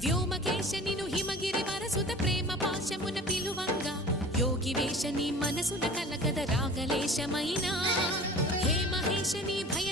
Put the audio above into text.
వ్యోమకేశనిను హిమగిరి వరసుత ప్రేమ పాశమున పిలువంగా యోగి వేషని మనసున కలకద రాగలేశమైనా హే మహేశని భయ